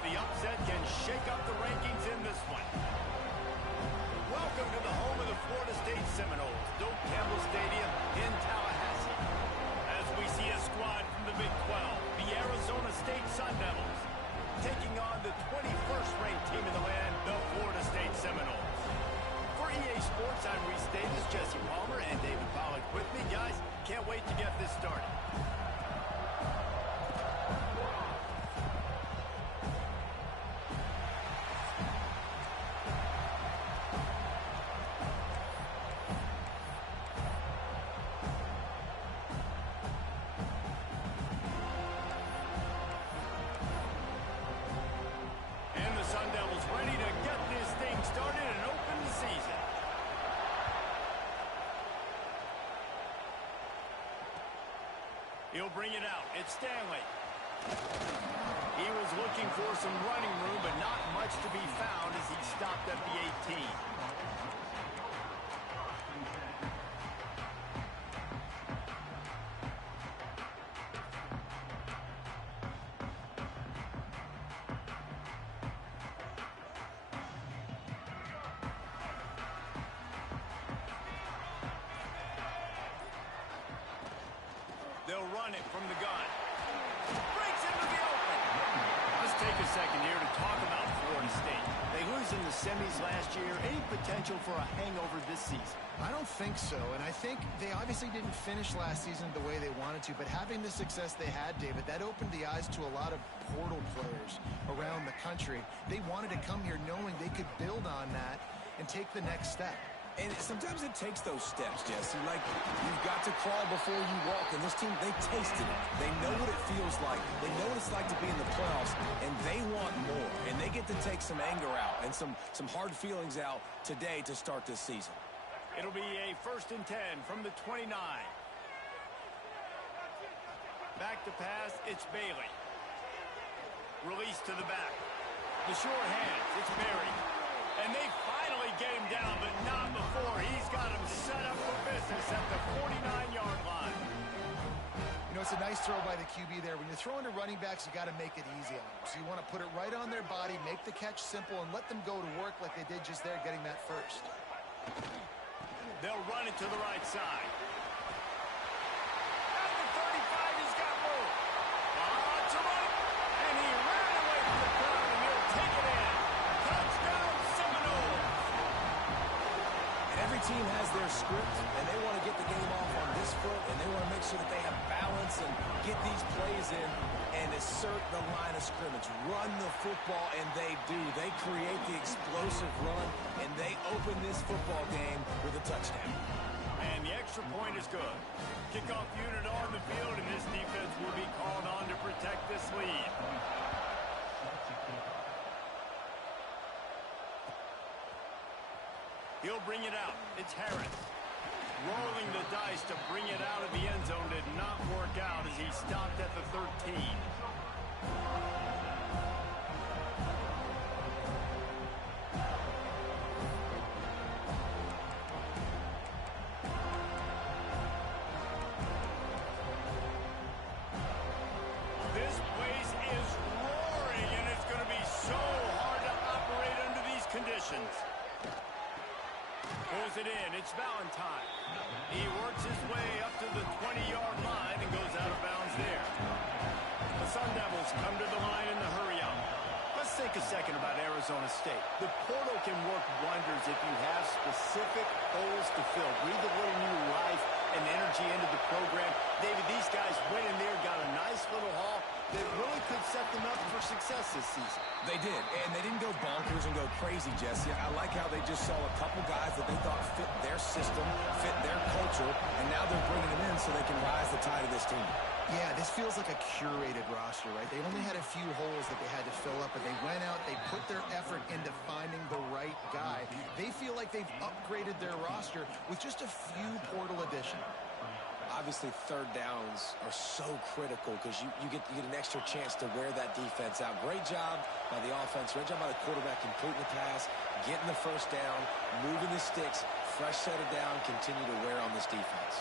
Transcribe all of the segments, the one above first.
the upset can shake up the rankings in this one. Welcome to the home of the Florida State Seminoles, Doak Campbell Stadium in Tallahassee. As we see a squad from the Big 12, the Arizona State Sun Devils, taking on the 21st ranked team in the land, the Florida State Seminoles. For EA Sports, I'm Reese Davis, Jesse Palmer, and David Pollack with me. Guys, can't wait to get this started. He'll bring it out. It's Stanley. He was looking for some running room, but not much to be found as he stopped at the 18. They'll run it from the gun. Breaks into the open. Let's take a second here to talk about Florida State. They lose in the semis last year. Any potential for a hangover this season? I don't think so, and I think they obviously didn't finish last season the way they wanted to, but having the success they had, David, that opened the eyes to a lot of portal players around the country. They wanted to come here knowing they could build on that and take the next step. And sometimes it takes those steps, Jesse. Like, you've got to crawl before you walk. And this team, they tasted it. They know what it feels like. They know what it's like to be in the playoffs, and they want more. And they get to take some anger out and some hard feelings out today to start this season. It'll be a 1st and 10 from the 29. Back to pass, it's Bailey. Release to the back. The short hands, it's Berry. And they finally get him down, but not before. He's got him set up for business at the 49-yard line. You know, it's a nice throw by the QB there. When you're throwing to running backs, you got to make it easy on them. So you want to put it right on their body, make the catch simple, and let them go to work like they did just there, getting that first. They'll run it to the right side. At the 35, he's got room. To run it, and he ran away from the crowd, and he'll take it in. Touchdown, Seminoles. And every team has their script, and they want to get the game off on this foot, and they want to make sure that they have balance and get these plays in and assert the line of scrimmage. Run the football, and they do. They create the explosive run, and they open this football game with a touchdown. And the extra point is good. Kickoff unit on the field, and this defense will be called on to protect this lead. He'll bring it out. It's Harris. Rolling the dice to bring it out of the end zone did not work out as he stopped at the 13. This place is roaring, and it's going to be so hard to operate under these conditions. Pulls it in. It's Valentine. He works his way up to the 20-yard line and goes out of bounds there. The Sun Devils come to the line in the hurry-up. Let's take a second about Arizona State. The portal can work wonders if you have specific holes to fill. Breathe a little new life and energy into the program. David, these guys went in there, got a nice little haul that really could set them up for success this season. They did, and they didn't go bonkers and go crazy, Jesse. I like how they just saw a couple guys that they thought fit their system, fit their culture, and now they're bringing them in so they can rise the tide of this team. Yeah, this feels like a curated roster, right? They only had a few holes that they had to fill up, but they went out, they put their effort into finding the right guy. They feel like they've upgraded their roster with just a few portal additions. Obviously, third downs are so critical because you get an extra chance to wear that defense out. Great job by the offense. Great job by the quarterback completing the pass, getting the first down, moving the sticks, fresh set of down, continue to wear on this defense.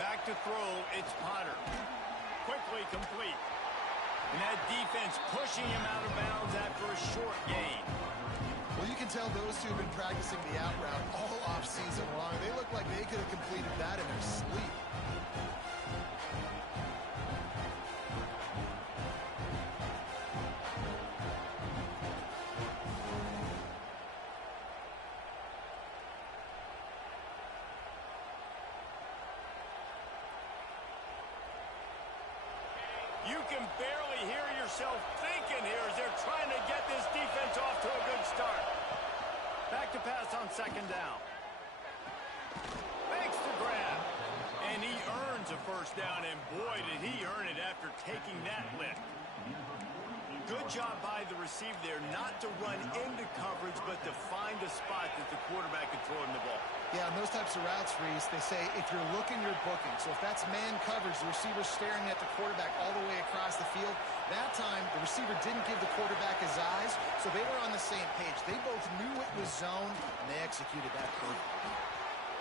Back to throw, it's Potter. quickly complete. And that defense pushing him out of bounds after a short gain. Well, you can tell those two have been practicing the out route all offseason long. They look like they could have completed that in their sleep. You can barely hear yourself thinking here as they're trying to get this defense off to a good start. Back to pass on second down. Makes the grab. And he earns a first down, and boy, did he earn it after taking that lift. Good job by the receiver there not to run into coverage, but to find a spot that the quarterback could throw him the ball. Yeah, on those types of routes, Reese, they say if you're looking, you're booking. So if that's man coverage, the receiver's staring at the quarterback all the way across the field. That time, the receiver didn't give the quarterback his eyes, so they were on the same page. They both knew it was zone, and they executed that perfectly.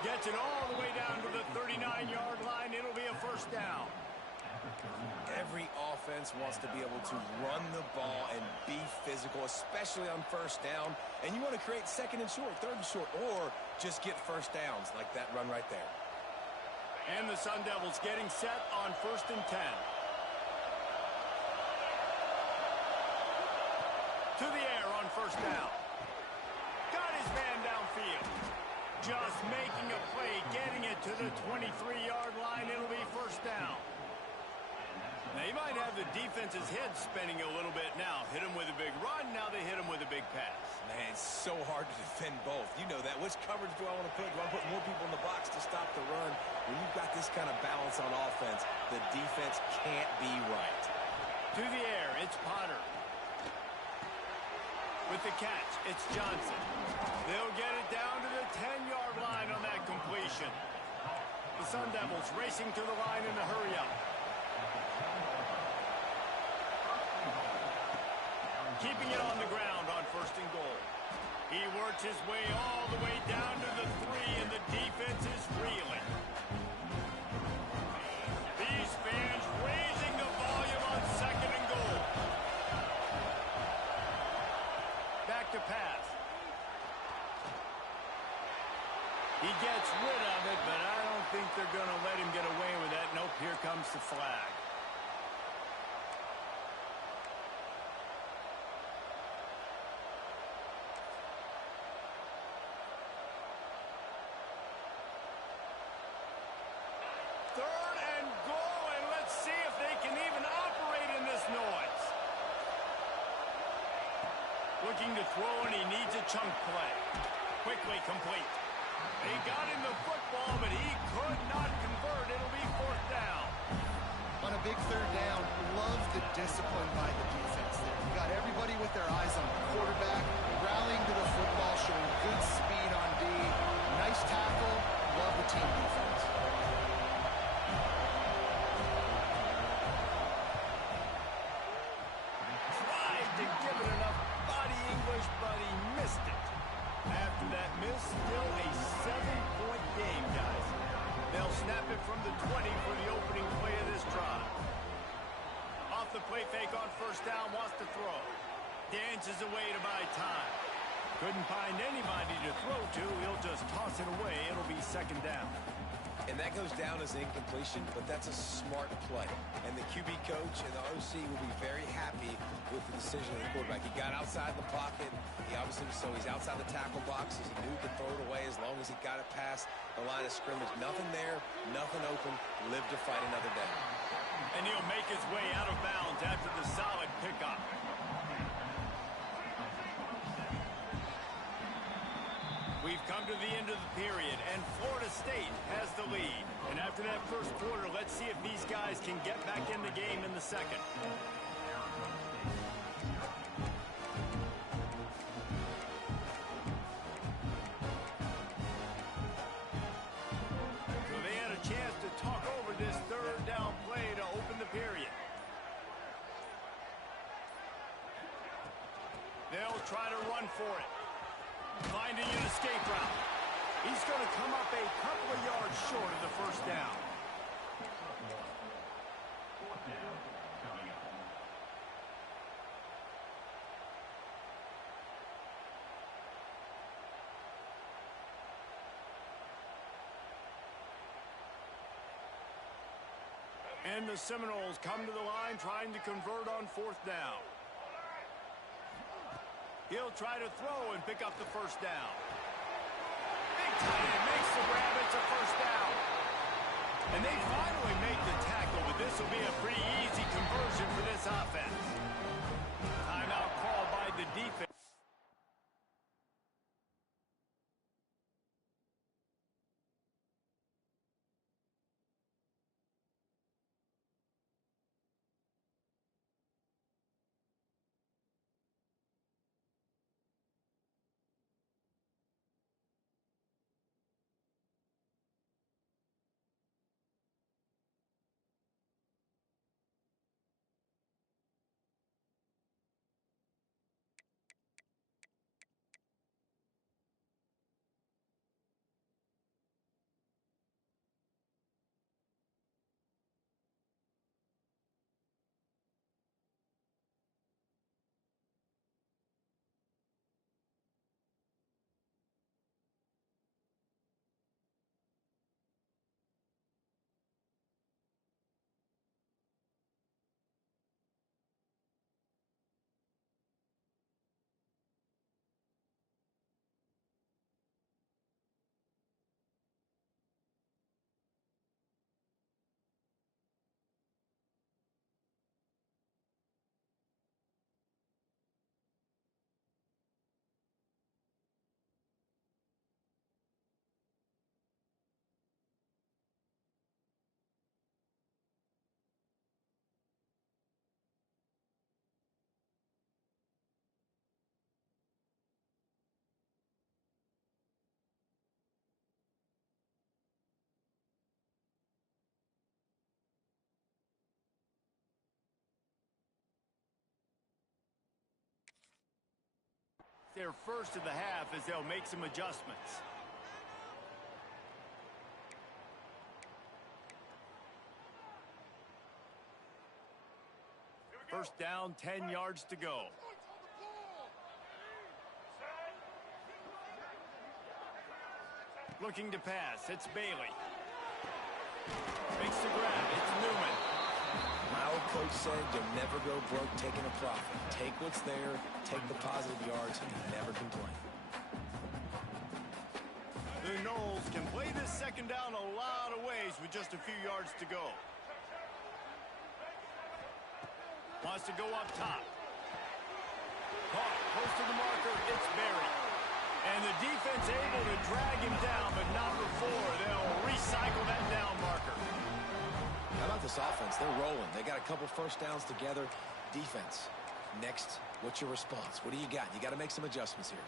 Gets it all the way down to the 39-yard line. It'll be a first down. Every offense wants to be able to run the ball and be physical, especially on first down. And you want to create second and short, third and short, or just get first downs like that run right there. And the Sun Devils getting set on 1st and 10. To the air on first down. Got his man downfield. Just making a play, getting it to the 23-yard line. It'll be first down. Now, you might have the defense's head spinning a little bit now. Hit him with a big run, now they hit him with a big pass. Man, it's so hard to defend both. You know that. Which coverage do I want to put? Do I put more people in the box to stop the run? When you've got this kind of balance on offense, the defense can't be right. To the air, it's Potter. With the catch, it's Johnson. They'll get it down to the 10-yard line on that completion. The Sun Devils racing to the line in a hurry-up. Keeping it on the ground on 1st and goal. He works his way all the way down to the 3, and the defense is reeling. These fans raising the volume on 2nd and goal. Back to pass. He gets rid of it, but I don't think they're going to let him get away with that. Nope, here comes the flag. Looking to throw, and he needs a chunk play. Quickly complete. He got him the football, but he could not convert. It'll be 4th down. On a big 3rd down, love the discipline by the defense there. You got everybody with their eyes on the quarterback, rallying to the football, showing good speed on D. Nice tackle. Love the team defense. Tried to give it enough body English, but he missed it. After that miss, still a 7-point game, guys. They'll snap it from the 20 for the opening play of this drive. Off the play fake on 1st down, wants to throw. Dances away to buy time. Couldn't find anybody to throw to. He'll just toss it away. It'll be 2nd down. And that goes down as incompletion, but that's a smart play. And the QB coach and the OC will be very happy with the decision of the quarterback. He got outside the pocket. He obviously, so he's outside the tackle box. He knew to throw it away as long as he got it past the line of scrimmage. Nothing there, nothing open. Live to fight another day. And he'll make his way out of bounds after the solid pickup. We've come to the end of the period, and Florida State has the lead. And after that first quarter, let's see if these guys can get back in the game in the second. So they had a chance to talk over this 3rd down play to open the period. They'll try to run for it. Finding an escape route. He's going to come up a couple of yards short of the 1st down. And the Seminoles come to the line trying to convert on 4th down. He'll try to throw and pick up the first down. Big tight end makes the grab. It's a first down. And they finally make the tackle, but this will be a pretty easy conversion for this offense. Timeout called by the defense. Their first of the half as they'll make some adjustments. First down, 10 yards to go. Looking to pass, it's Bailey. Makes the grab, it's Newman. My old coach said you'll never go broke taking a profit. Take what's there, take the positive yards, and never complain. The Noles can play this second down a lot of ways with just a few yards to go. Wants to go up top. Caught, close to the marker, it's Berry. And the defense able to drag him down, but not before they'll recycle that down marker. How about this offense? They're rolling. They got a couple first downs together. Defense. Next, what's your response? What do you got? You got to make some adjustments here.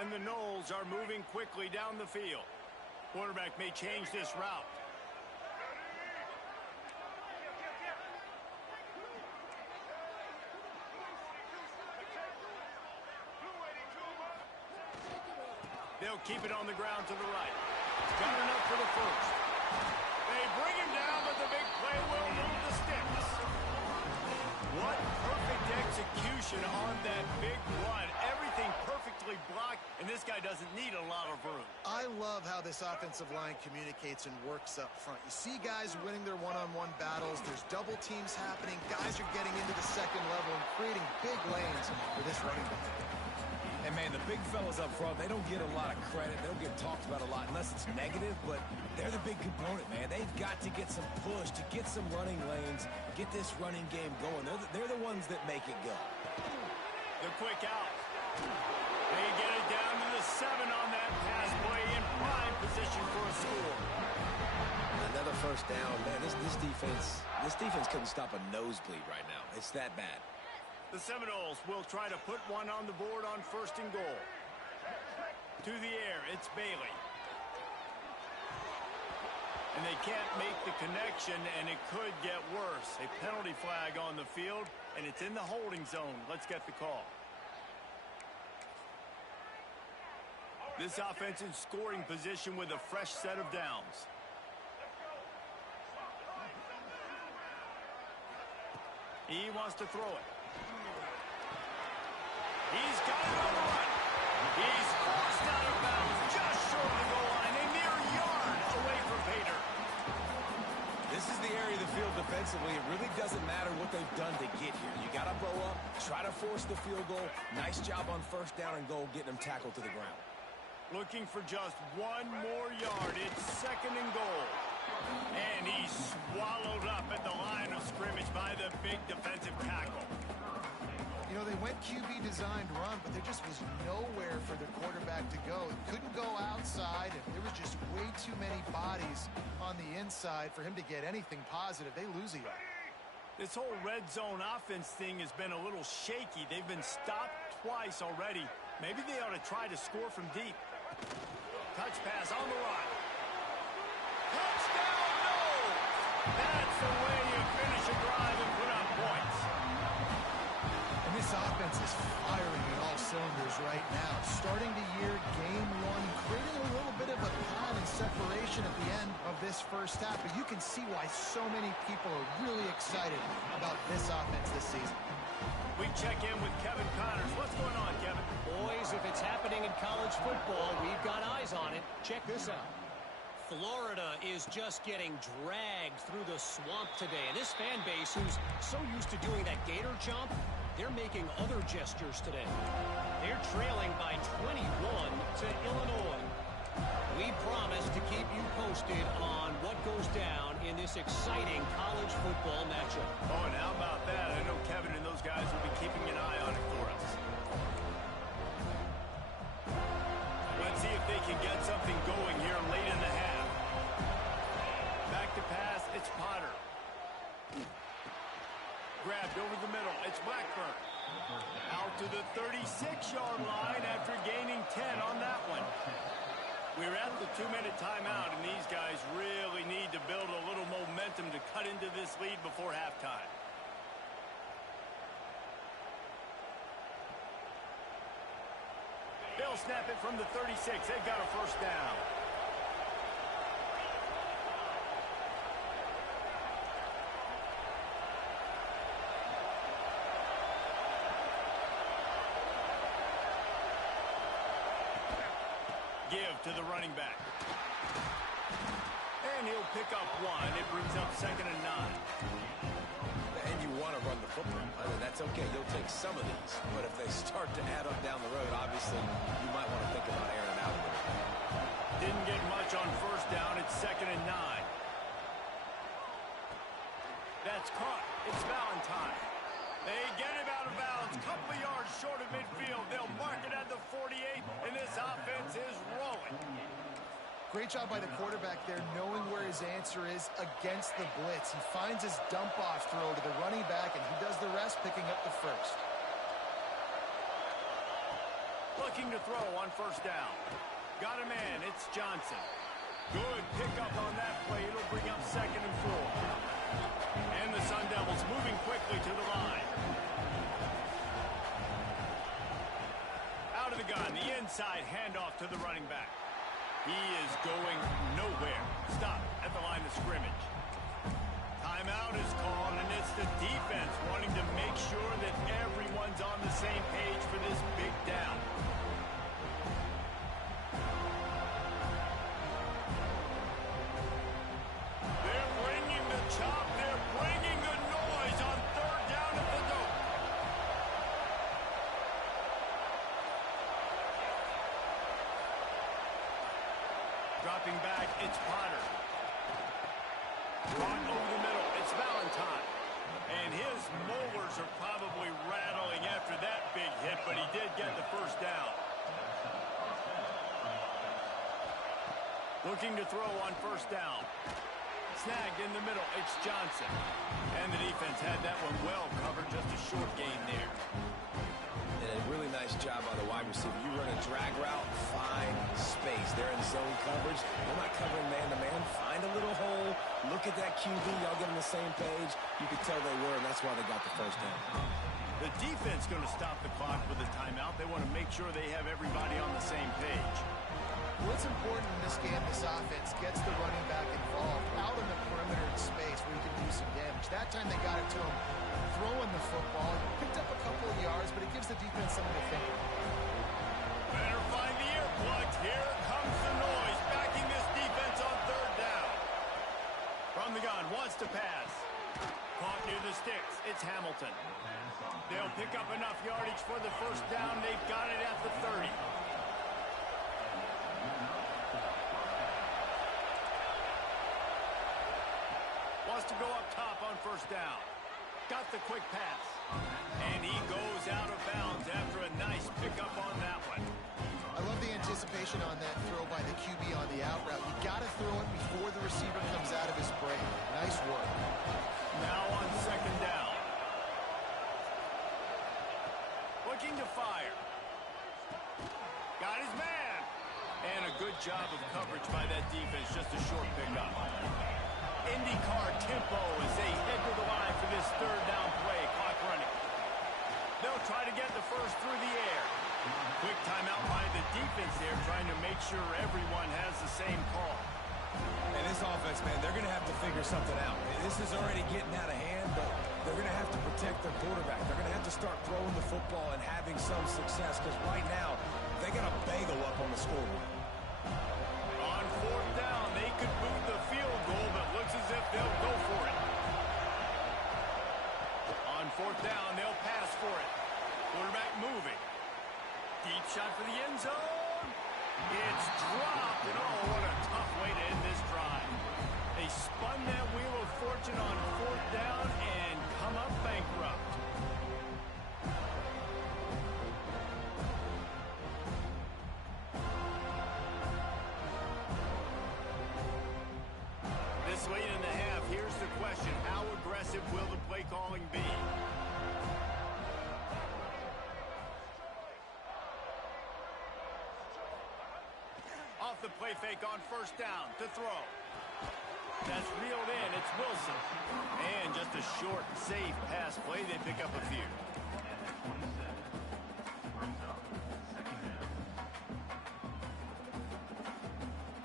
And the Noles are moving quickly down the field. Quarterback may change this route. They'll keep it on the ground to the right. Got enough for the first. They bring him down, but the big play will move the sticks. What perfect execution on that big run. Everything perfectly blocked, and this guy doesn't need a lot of room. I love how this offensive line communicates and works up front. You see guys winning their one-on-one battles. There's double teams happening. Guys are getting into the second level and creating big lanes for this running back. And, man, the big fellas up front, they don't get a lot of credit. They don't get talked about a lot unless it's negative, but they're the big component, man. They've got to get some push, to get some running lanes, get this running game going. They're the ones that make it go. The quick out. They get it down to the 7 on that pass play in prime position for a score. Another first down. Man, this defense couldn't stop a nosebleed right now. It's that bad. The Seminoles will try to put one on the board on 1st and goal. To the air, it's Bailey. And they can't make the connection, and it could get worse. A penalty flag on the field, and it's in the holding zone. Let's get the call. This offense in scoring position with a fresh set of downs. He wants to throw it. He's got it on the run. He's forced out of bounds just short of the goal line, a mere yard away from Pater. feel defensively, it really doesn't matter what they've done to get here. You got to bow up, try to force the field goal. Nice job on first down and goal, getting them tackled to the ground. Looking for just one more yard. It's 2nd and goal. And he's swallowed up at the line of scrimmage by the big defensive tackle. You know, they went QB designed run, but there just was nowhere for the quarterback to go. He couldn't go outside, and there was just way too many bodies on the inside for him to get anything positive. They lose a yard. This whole red zone offense thing has been a little shaky. They've been stopped twice already. Maybe they ought to try to score from deep. Touch pass on the run. Touchdown, no! That's the way you finish a drive and put up points. And this offense is firing at all cylinders right now. Starting the year, game one, creating a little bit of a pad and separation at the end of this first half. But you can see why so many people are really excited about this offense this season. We check in with Kevin Connors. What's going on, Kevin? Boys, if it's happening in college football, we've got eyes on it. Check this out. Florida is just getting dragged through the swamp today. And this fan base, who's so used to doing that gator jump, they're making other gestures today. They're trailing by 21 to Illinois. We promise to keep you posted on what goes down in this exciting college football matchup. Oh, and how about that? I know Kevin and those guys will be keeping an eye on it for us. Let's see if they can get something going here late in the half. Back to pass, it's Potter. Grabbed over the middle, it's Blackburn. Out to the 36-yard line after gaining 10 on that one. We're at the 2-minute timeout, and these guys really need to build a little momentum to cut into this lead before halftime. They'll snap it from the 36. They've got a first down. Give to the running back. And he'll pick up one. It brings up 2nd and 9. And you want to run the football. I mean, that's okay. You'll take some of these. But if they start to add up down the road, obviously, you might want to think about airing it out a little bit. Didn't get much on first down. It's 2nd and 9. That's caught. It's Valentine. They get him out of bounds. Couple of yards short of midfield. They'll mark it at the 48, and this offense is rolling. Great job by the quarterback there, knowing where his answer is against the blitz. He finds his dump-off throw to the running back, and he does the rest, picking up the first. Looking to throw on first down. Got a man. It's Johnson. Good pickup on that play. It'll bring up 2nd and 4. And the Sun Devils moving quickly to the line. Out of the gun. The inside handoff to the running back. He is going nowhere. Stop at the line of scrimmage. Timeout is called, and it's the defense wanting to make sure that everyone's on the same page for this big down. They're bringing the chop. They're bringing the noise on 3rd down at the goal. Dropping back, it's Potter. Brought over the middle, it's Valentine. And his molars are probably rattling after that big hit, but he did get the first down. Looking to throw on first down. Snagged in the middle, it's Johnson. And the defense had that one well covered, just a short gain there. And a really nice job by the wide receiver. You run a drag route, find space. They're in zone coverage. They're not covering man-to-man. Find a little hole. Look at that QB. Y'all get on the same page. You could tell they were, and that's why they got the first down. The defense going to stop the clock with a timeout. They want to make sure they have everybody on the same page. What's important in this game, this offense gets the running back involved out in the perimeter in space where he can do some damage. That time they got it to him throwing the football. Picked up a couple of yards, but it gives the defense something to think about. Better find the earplugs. Here comes the noise, backing this defense on 3rd down. From the gun, wants to pass. pick up enough yardage for the first down. They've got it at the 30. Wants to go up top on first down. Got the quick pass. And he goes out of bounds after a nice pickup on that one. I love the anticipation on that throw by the QB on the out route. You got to throw it before the receiver comes out of his break. Nice work. Now on second down. Looking to fire. Got his man. And a good job of coverage by that defense. Just a short pickup. IndyCar tempo as they head to the line for this third down play. Clock running. They'll try to get the first through the air. Quick timeout by the defense there, trying to make sure everyone has the same call. And this offense, man, they're going to have to figure something out. This is already getting out of hand, but they're going to have to protect their quarterback. They're going to have to start throwing the football and having some success, because right now, they got a bagel up on the scoreboard. On fourth down, they could boot the field goal, but looks as if they'll go for it. On fourth down, they'll pass for it. Quarterback moving. Deep shot for the end zone. It's dropped, and oh, what a tough way to end this drive. They spun that wheel of fortune on fourth down and come up bankrupt. This late in the half, here's the question. How aggressive will the play calling be? Off the play fake on first down to throw. That's reeled in. It's Wilson. And just a short, safe pass play. They pick up a few.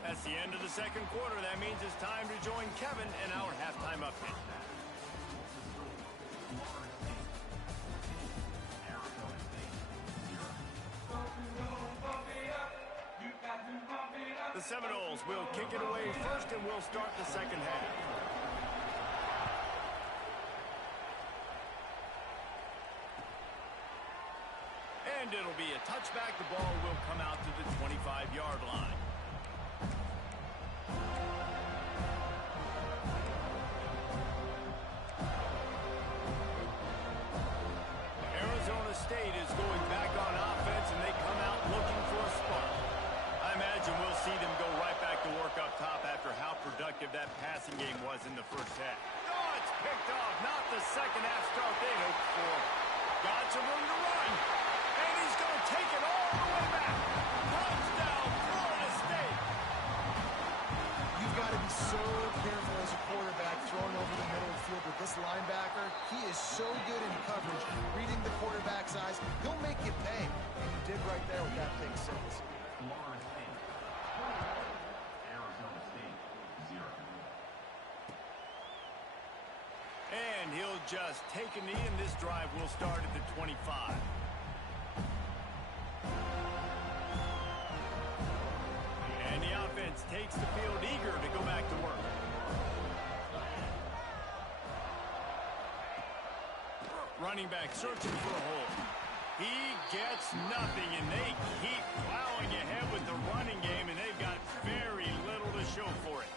That's the end of the second quarter. That means it's time to join Kevin in our halftime update. The Seminoles will kick it away first, and we'll start the second half. And it'll be a touchback. The ball will come out to the 25-yard line. Arizona State is going back on offense, and they come out looking for a spark. I imagine we'll see them go right back to work up top after how productive that passing game was in the first half. Oh, it's picked off. Not the second half start they hoped for. Got some room to run. And he's going to take it all the way back. Touchdown, Florida State. You've got to be so careful as a quarterback throwing over the middle of the field with this linebacker. He is so good in coverage, reading the quarterback's eyes. He'll make you pay. And he did right there with that pick six. And he'll just take a knee, and this drive will start at the 25. And the offense takes the field eager to go back to work. Running back searching for a hole. He gets nothing, and they keep plowing ahead with the running game, and they've got very little to show for it.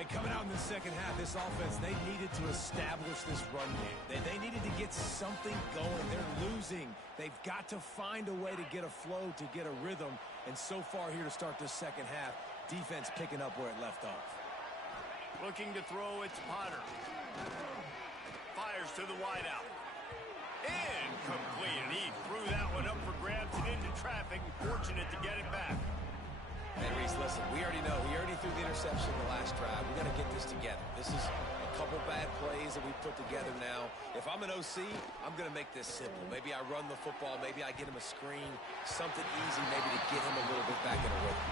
And coming out in the second half, this offense, they needed to establish this run game. They needed to get something going. They're losing. They've got to find a way to get a flow, to get a rhythm. And so far here to start this second half, defense picking up where it left off. Looking to throw, it's Potter. Fires to the wideout. Incomplete, and he threw that one up for grabs and into traffic. Fortunate to get it back. And Reese, listen, we already know. He already threw the interception the last drive. We got to get this together. This is a couple bad plays that we put together now. If I'm an OC, I'm going to make this simple. Maybe I run the football. Maybe I get him a screen. Something easy maybe to get him a little bit back in a rhythm.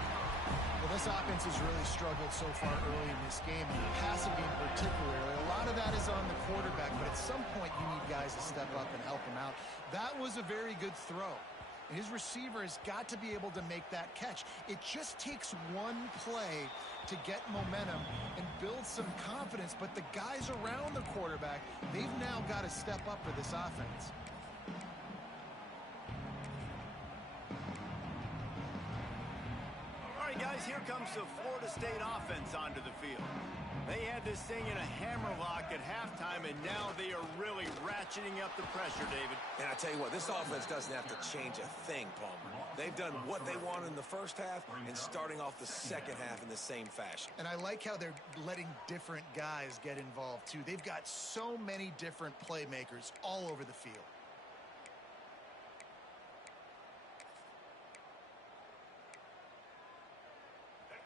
Well, this offense has really struggled so far early in this game, and passing game particularly. A lot of that is on the quarterback, but at some point you need guys to step up and help him out. That was a very good throw. His receiver has got to be able to make that catch. It just takes one play to get momentum and build some confidence, but the guys around the quarterback, they've now got to step up for this offense. as here comes the Florida State offense onto the field. They had this thing in a hammerlock at halftime, and now they are really ratcheting up the pressure, David. And I tell you what, this offense doesn't have to change a thing, Palmer. They've done what they wanted in the first half and starting off the second half in the same fashion. And I like how they're letting different guys get involved, too. They've got so many different playmakers all over the field.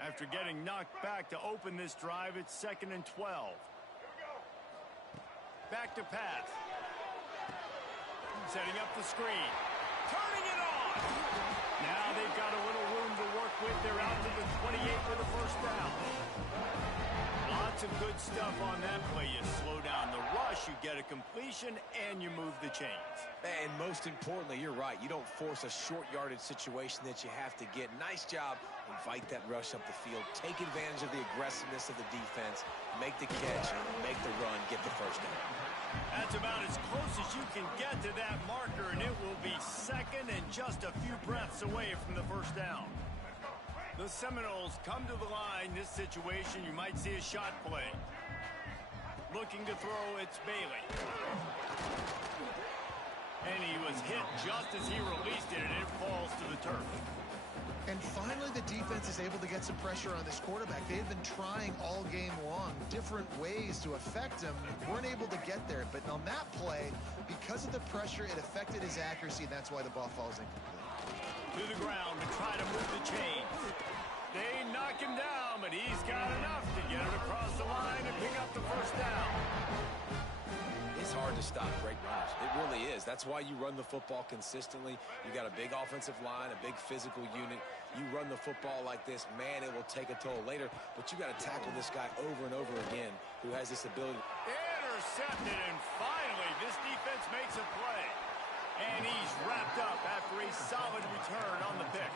After getting knocked back to open this drive, it's 2nd and 12. Back to pass. Setting up the screen. Turning it on! Now they've got a little room to work with. They're out to the 28 for the first down. Lots of good stuff on that play. You slow down the rush, you get a completion, and you move the chains. And most importantly, you're right. You don't force a short yardage situation that you have to get. Nice job. Invite that rush up the field. Take advantage of the aggressiveness of the defense. Make the catch, make the run, get the first down. That's about as close as you can get to that marker, and it will be second and just a few breaths away from the first down. The Seminoles come to the line. This situation, you might see a shot play. Looking to throw, it's Bailey. And he was hit just as he released it, and it falls to the turf. And finally, the defense is able to get some pressure on this quarterback. They've been trying all game long different ways to affect him. Weren't able to get there. But on that play, because of the pressure, it affected his accuracy, and that's why the ball falls incomplete. To the ground to try to move the chains. They knock him down, but he's got enough to get it across the line and pick up the first down. It's hard to stop great runners. It really is. That's why you run the football consistently. You got a big offensive line, a big physical unit. You run the football like this, man, it will take a toll later. But you got to tackle this guy over and over again who has this ability. Intercepted, and finally this defense makes a play. And he's wrapped up after a solid return on the pick.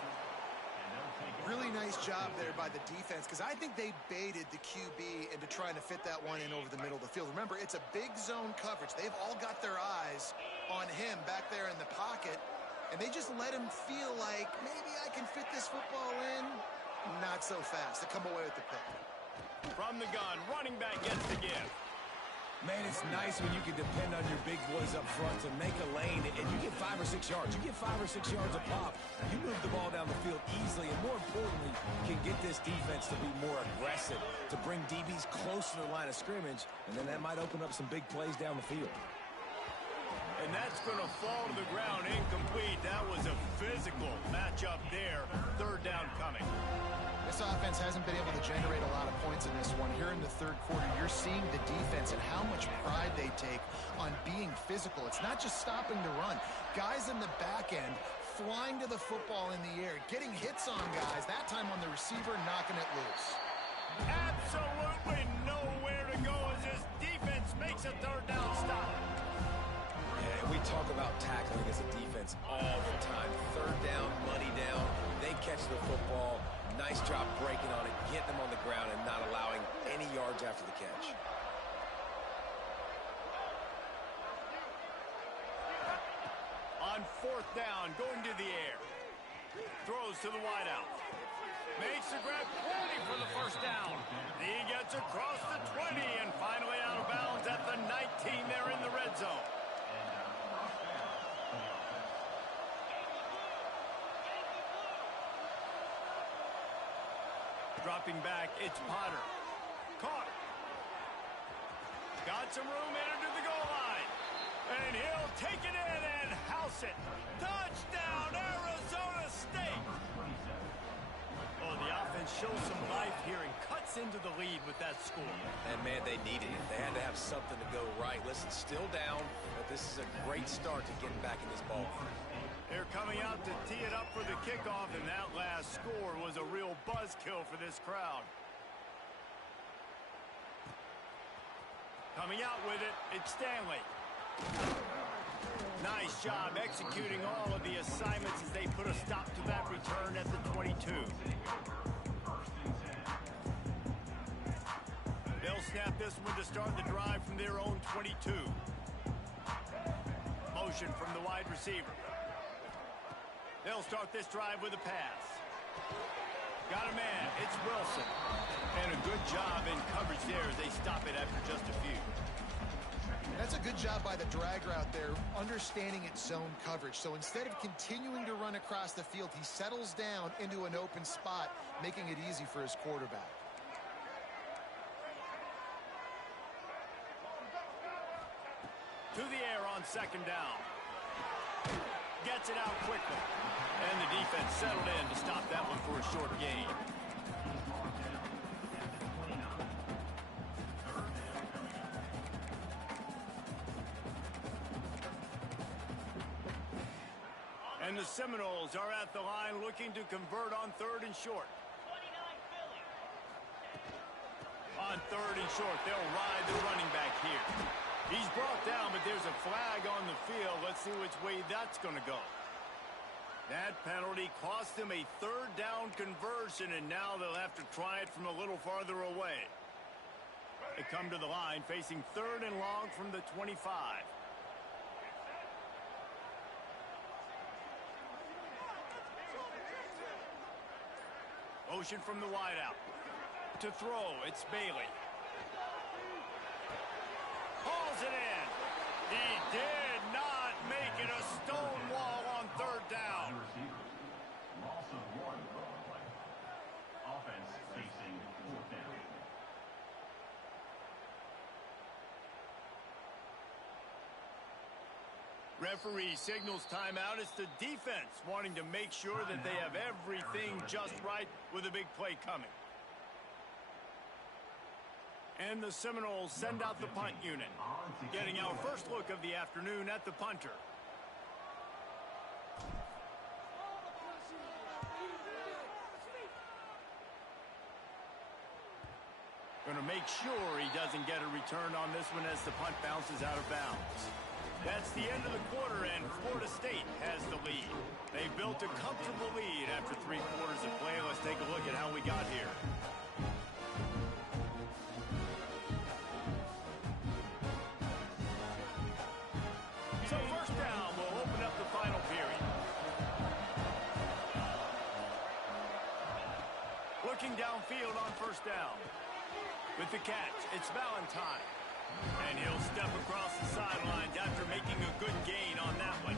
Really nice job there by the defense, because I think they baited the QB into trying to fit that one in over the middle of the field. Remember, it's a big zone coverage. They've all got their eyes on him back there in the pocket, and they just let him feel like, maybe I can fit this football in. Not so fast. They come away with the pick. From the gun, running back gets the give. Man, it's nice when you can depend on your big boys up front to make a lane, and you get 5 or 6 yards. You get 5 or 6 yards a pop. You move the ball down the field easily, and more importantly, can get this defense to be more aggressive, to bring DBs close to the line of scrimmage, and then that might open up some big plays down the field. And that's going to fall to the ground incomplete. That was a physical matchup there. Third down coming. This offense hasn't been able to generate a lot of points in this one. Here in the third quarter, you're seeing the defense and how much pride they take on being physical. It's not just stopping to run. Guys in the back end flying to the football in the air, getting hits on guys, that time on the receiver, knocking it loose. Absolutely nowhere to go as this defense makes a third down stop. Yeah, we talk about tackling as a defense all the time. Third down, money down. They catch the football. Nice job breaking on it, getting them on the ground, and not allowing any yards after the catch. On fourth down, going to the air. Throws to the wideout. Makes the grab, plenty for the first down. He gets across the 20 and finally out of bounds at the 19 there in the red zone. Dropping back, it's Potter. Caught. Got some room in into the goal line. And he'll take it in and house it. Touchdown, Arizona State. Oh, the offense shows some life here and cuts into the lead with that score. And, man, they needed it. They had to have something to go right. Listen, still down, but this is a great start to getting back in this ball. They're coming out to tee it up for the kickoff, and that last score was a real buzzkill for this crowd. Coming out with it, it's Stanley. Nice job executing all of the assignments as they put a stop to that return at the 22. They'll snap this one to start the drive from their own 22. Motion from the wide receiver. They'll start this drive with a pass. Got a man. It's Wilson. And a good job in coverage there as they stop it after just a few. That's a good job by the drag route there, understanding its zone coverage. So instead of continuing to run across the field, he settles down into an open spot, making it easy for his quarterback. To the air on second down. Gets it out quickly. And the defense settled in to stop that one for a short gain. And the Seminoles are at the line looking to convert on 3rd and short. On 3rd and short, they'll ride the running back here. He's brought down, but there's a flag on the field. Let's see which way that's going to go. That penalty cost them a 3rd down conversion, and now they'll have to try it from a little farther away. They come to the line facing 3rd and long from the 25. Motion from the wideout. To throw, it's Bailey. Hauls it in. He did not make it a stone wall on 3rd down. Offense facing 4th down. Referee signals timeout. It's the defense wanting to make sure that they have everything just right with a big play coming. And the Seminoles send out the punt unit. Getting our first look of the afternoon at the punter. Going to make sure he doesn't get a return on this one as the punt bounces out of bounds. That's the end of the quarter, and Florida State has the lead. They built a comfortable lead after 3 quarters of play. Let's take a look at how we got here. So 1st down will open up the final period. Looking downfield on 1st down. With the catch, it's Valentine. And he'll step across the sidelines after making a good gain on that one.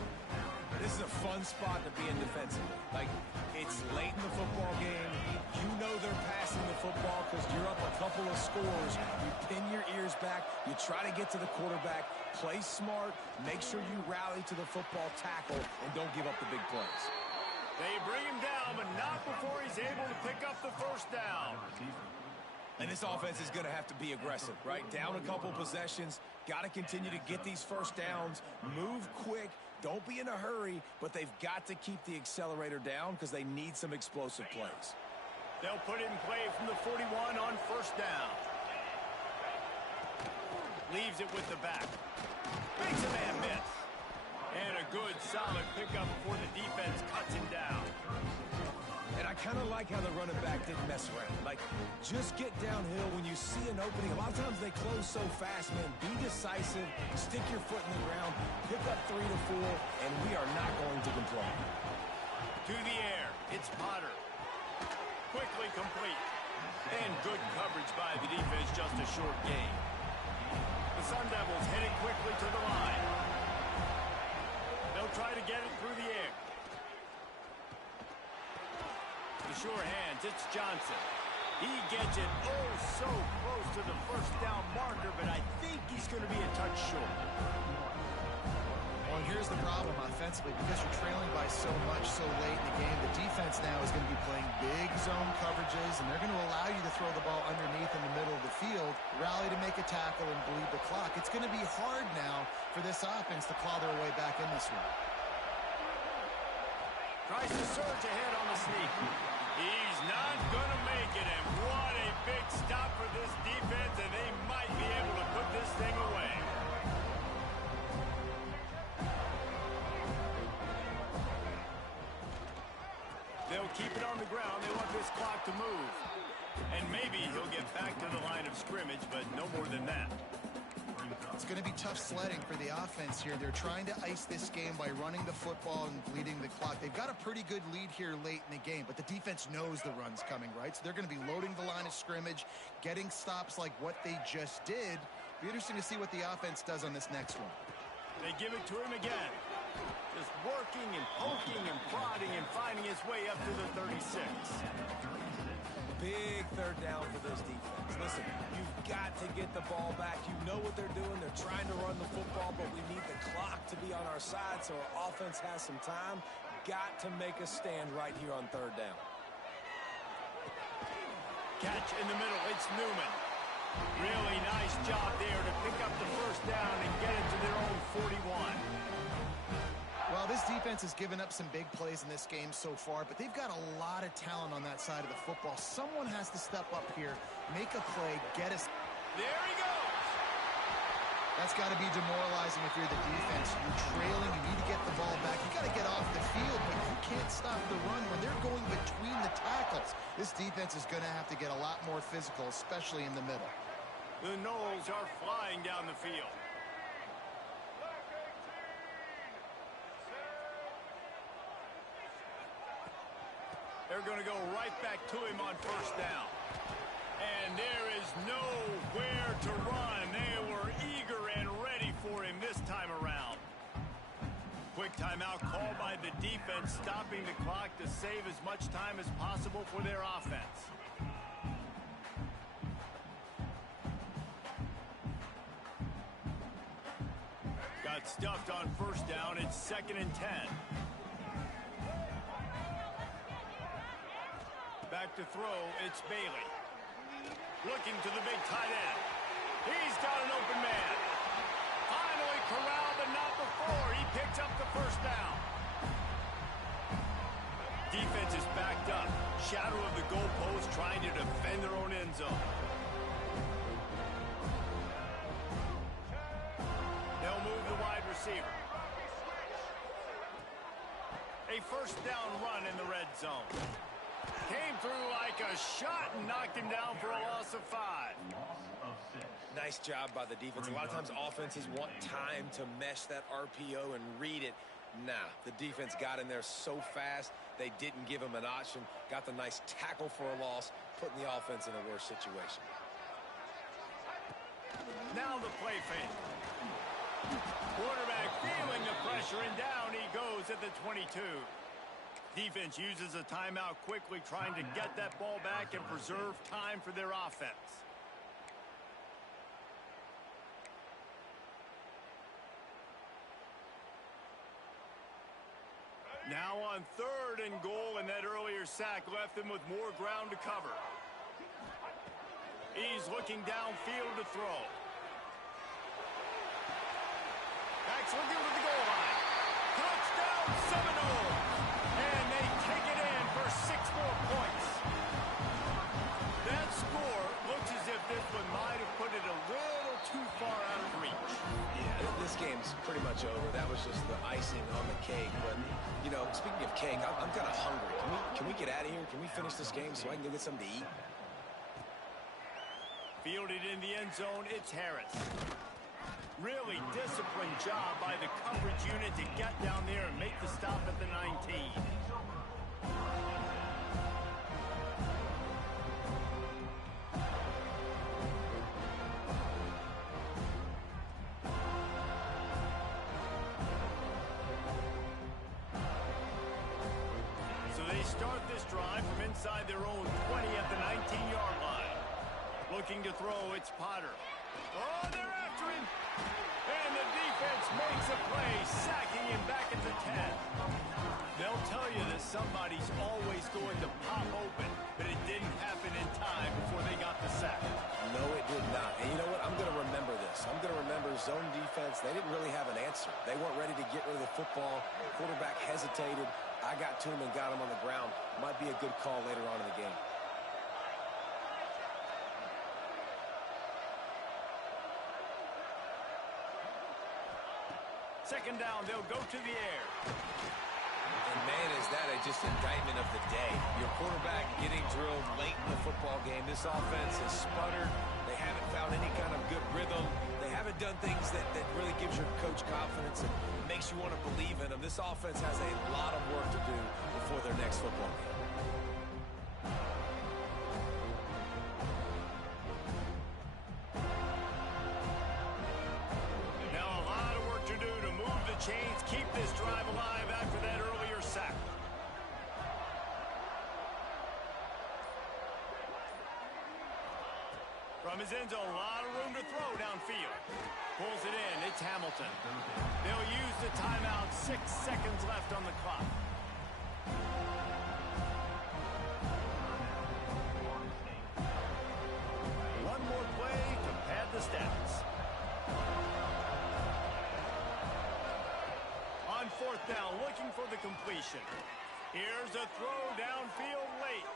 This is a fun spot to be in defensively. Like, it's late in the football game. You know they're passing the football because you're up a couple of scores. You pin your ears back. You try to get to the quarterback. Play smart. Make sure you rally to the football tackle and don't give up the big plays. They bring him down, but not before he's able to pick up the 1st down. And this offense is going to have to be aggressive, right? Down a couple possessions. Got to continue to get these 1st downs. Move quick. Don't be in a hurry, but they've got to keep the accelerator down because they need some explosive plays. They'll put it in play from the 41 on 1st down. Leaves it with the back. Makes a man miss. And a good, solid pickup before the defense cuts him down. And I kind of like how the running back didn't mess around. Like, just get downhill when you see an opening. A lot of times they close so fast, man. Be decisive, stick your foot in the ground, pick up 3 to 4, and we are not going to complain. To the air, it's Potter. Quickly complete. And good coverage by the defense, just a short gain. The Sun Devils heading quickly to the line. They'll try to get it through the air. The sure hands, it's Johnson. He gets it oh so close to the 1st down marker, but I think he's going to be a touch short. Well, here's the problem offensively. Because you're trailing by so much so late in the game, the defense now is going to be playing big zone coverages, and they're going to allow you to throw the ball underneath in the middle of the field, rally to make a tackle, and bleed the clock. It's going to be hard now for this offense to claw their way back in this one. Tries to surge ahead on the sneak. He's not going to make it, and what a big stop for this defense, and they might be able to put this thing away. They'll keep it on the ground. They want this clock to move. And maybe he'll get back to the line of scrimmage, but no more than that. It's going to be tough sledding for the offense here. They're trying to ice this game by running the football and bleeding the clock. They've got a pretty good lead here late in the game, but the defense knows the run's coming, right? So they're going to be loading the line of scrimmage, getting stops like what they just did. Be interesting to see what the offense does on this next one. They give it to him again. Just working and poking and prodding and finding his way up to the 36. Big third down for this defense. Listen, you've got to get the ball back. You know what they're doing. They're trying to run the football, but we need the clock to be on our side so our offense has some time. Got to make a stand right here on third down. Catch in the middle. It's Newman. Really nice job there to pick up the first down and get it to their own 41. Well, this defense has given up some big plays in this game so far, but they've got a lot of talent on that side of the football. Someone has to step up here, make a play, get us. There he goes. That's got to be demoralizing if you're the defense. You're trailing, you need to get the ball back. You got to get off the field, but you can't stop the run when they're going between the tackles. This defense is going to have to get a lot more physical, especially in the middle. The Noles are flying down the field. They're going to go right back to him on first down. And there is nowhere to run. They were eager and ready for him this time around. Quick timeout called by the defense, stopping the clock to save as much time as possible for their offense. Got stuffed on first down. It's 2nd and 10. Back to throw, it's Bailey. Looking to the big tight end. He's got an open man. Finally corralled, but not before. He picks up the first down. Defense is backed up. Shadow of the goalpost trying to defend their own end zone. They'll move the wide receiver. A first down run in the red zone. Came through like a shot and knocked him down for a loss of 5. Nice job by the defense. A lot of times offenses want time to mesh that RPO and read it. Nah, the defense got in there so fast, they didn't give him an option. Got the nice tackle for a loss, putting the offense in a worse situation. Now the play fake. Quarterback feeling the pressure, and down he goes at the 22. Defense uses a timeout quickly, trying to get that ball back and preserve time for their offense. Now on 3rd and goal, and that earlier sack left them with more ground to cover. He's looking downfield to throw. Backs looking to the goal line. Touchdown Seminoles! And they take it in for 6 more points. That score looks as if this one might have put it a little too far out of reach. Yeah, this game's pretty much over. That was just the icing on the cake. But, you know, speaking of cake, I'm kind of hungry. Can we get out of here? Can we finish this game so I can go get something to eat? Fielded in the end zone, it's Harris. Really disciplined job by the coverage unit to get down there and make the stop at the 19. So they start this drive from inside their own 20 at the 19-yard line. Looking to throw, it's Potter. Oh, they're after him. And the defense makes a play, sacking him back at the 10. They'll tell you that somebody's always going to pop open, but it didn't happen in time before they got the sack. No, it did not. And you know what? I'm going to remember this. I'm going to remember zone defense. They didn't really have an answer. They weren't ready to get rid of the football. Quarterback hesitated. I got to him and got him on the ground. Might be a good call later on in the game. Second down, they'll go to the air. And man, is that just indictment of the day. Your quarterback getting drilled late in the football game. This offense has sputtered. They haven't found any kind of good rhythm. They haven't done things that really gives your coach confidence and makes you want to believe in them. This offense has a lot of work to do before their next football game. Now a lot of work to do to move the chains, keep this drive alive after that earlier sack. From his end zone, a lot of room to throw downfield. Pulls it in. It's Hamilton. They'll use the timeout. 6 seconds left on the clock. One more play to pad the stats. On 4th down, looking for the completion. Here's a throw downfield late.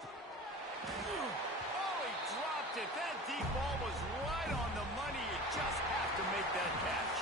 Oh, he dropped it. That deep ball was right on the money. You just have to make that catch.